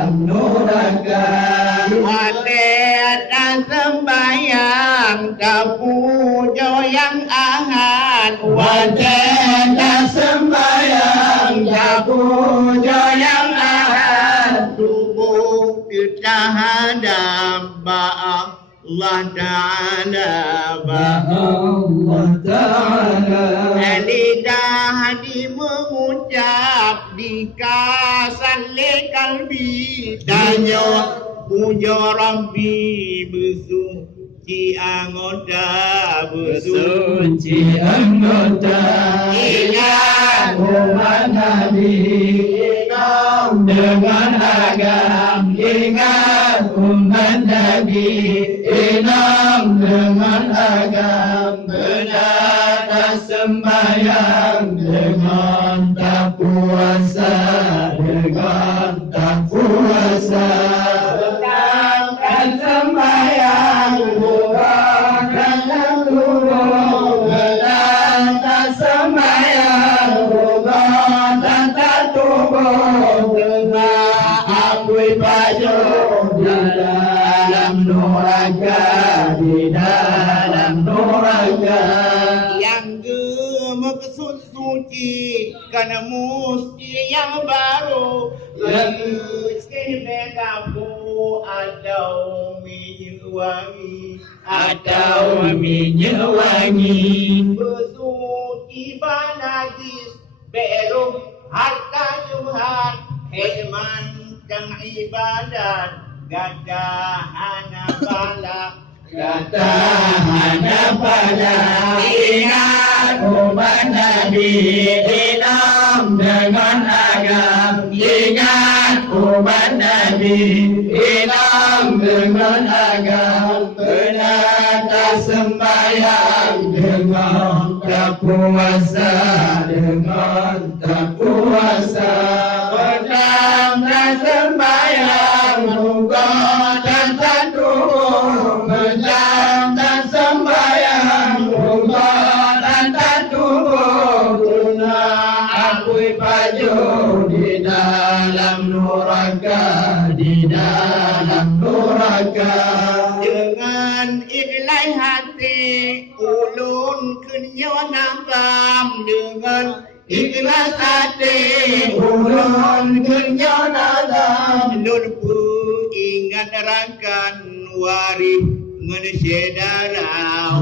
dalam neraka. Wajah sembahyang terpuja yang ahad. Wajah sembahyang terpuja yang ahad. Tubuh kita hadap Allah Ta'ala. Allah Ta'ala. Lidah mengucap di kasalli kalbi. Tanya puja Rabbi bersuci anggota. Bersuci anggota. Ingat umat Nabi, ingat dengan agam. Ingat umat Nabi, ingat dengan agam. Benar tak sembahyang dengan tak puasa, dengan tak puasa. Benarkan sembahyang bukan dalam tubuh. Benar tak sembahyang bukan dalam tubuh. Benar akui baju di dalam neraka, di dalam neraka. Maksud suci karena musti yang baru. Miskin bedaku atau minyak wangi, atau minyak wangi. Bersuci banajis beruh harta Tuhan. Hikman dan ibadat gadahan balak. Katahan pada ingat umat Nabi, inam dengan agam. Ingat umat Nabi, inam dengan agam. Benar tak sembahyang dengan tak puasa, dengan tak puasa. Benar tak sembahyang bukan dan tubuh. Benar tak sembahyang bukan dan tubuh. Benar akui baju di dalam neraka, di dalam neraka. Dengan ikhlas hati ulun kenyang nambam. Dengan ikhlas hati ulun kenyang nambam. Nun ingat rakan warif mensyedara.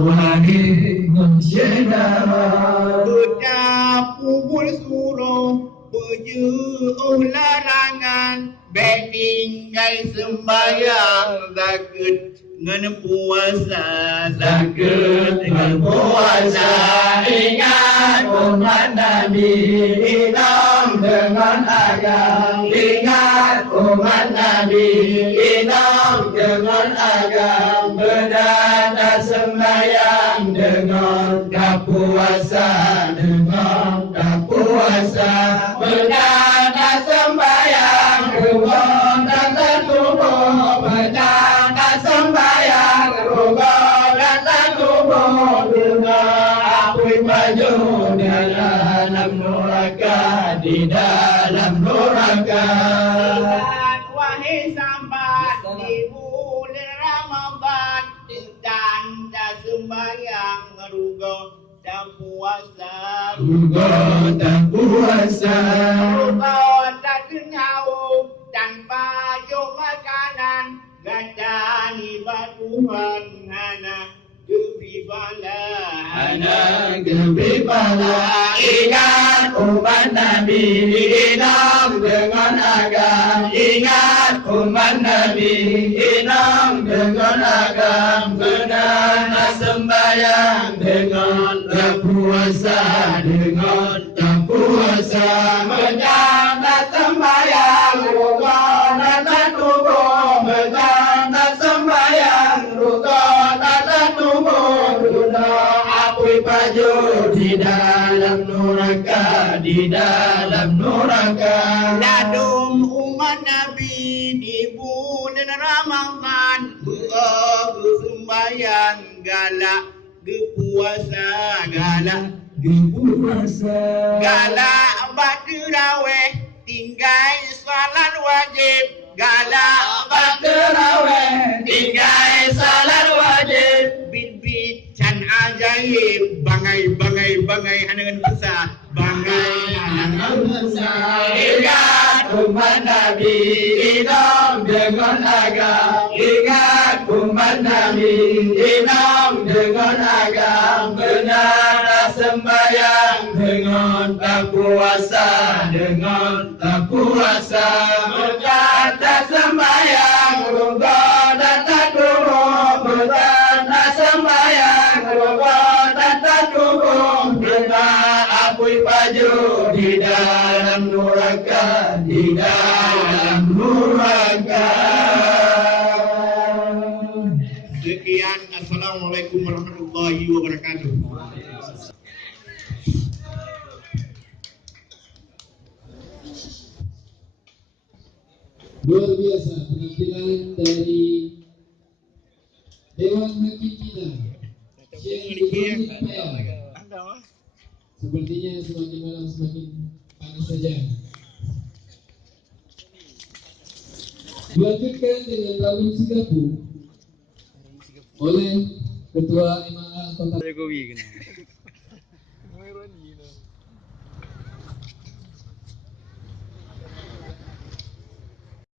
Warif mensyedara. Ucap kubur suruh puju larangan. Betinggal sembahyang zakut dengan puasa. Zakut dengan puasa. Ingat umat Nabi, inam dengan agam. Ingat umat Nabi, inam dengan agam. Benar tak sembahyang dengan tak puasa, dengan tak puasa. Benar tak sembahyang dengan tak tubuh. Benar tak sembahyang dengan tak tubuh. Benar akui baju dalam neraka, di dalam neraka. Wahai sahabat di bulan Ramadan, dan tak sembahyang ruga tak puasa. Ruga tak puasa. Ruga tak kenyau tanpa jom makanan. Gadani batuhan anak kebibala. Anak kebibala. Ingat umat Nabi, inam dengan agam. Ingat umat Nabi, inam dengan agam. Benar tak sembahyang dengan tak puasa, dengan tak puasa. Benar tak sembahyang bukan tak tubuh. Benar tak sembahyang bukan tak tubuh. Benar akui baju di dalam neraka, di dalam neraka. Ladum umat Nabi di bulan Ramadan, bersembahyang galak berpuasa, galak Berpuasa, galak batu raweh, tinggal salat wajib, galak dengan besar Banggai anak besar. Ingat umat Nabi hidup dengan agam. Ingat umat Nabi hidup dengan agam. Benar sembahyang dengan tak puasa. Dengan tak puasa. Berkata sembahyang rukun dan tak rukun. Berkata sembahyang rukun dan tak rukun. Benar apui baju di dalam neraka, di dalam neraka. Sekian, Assalamualaikum warahmatullahi wabarakatuh. Luar biasa penampilan dari Dewan Hakim kita, Syekh Ibrahim Payah. Sepertinya semakin malam semakin panas saja. Dilanjutkan dengan lalu Sigapu oleh Ketua MAA Kota Jokowi.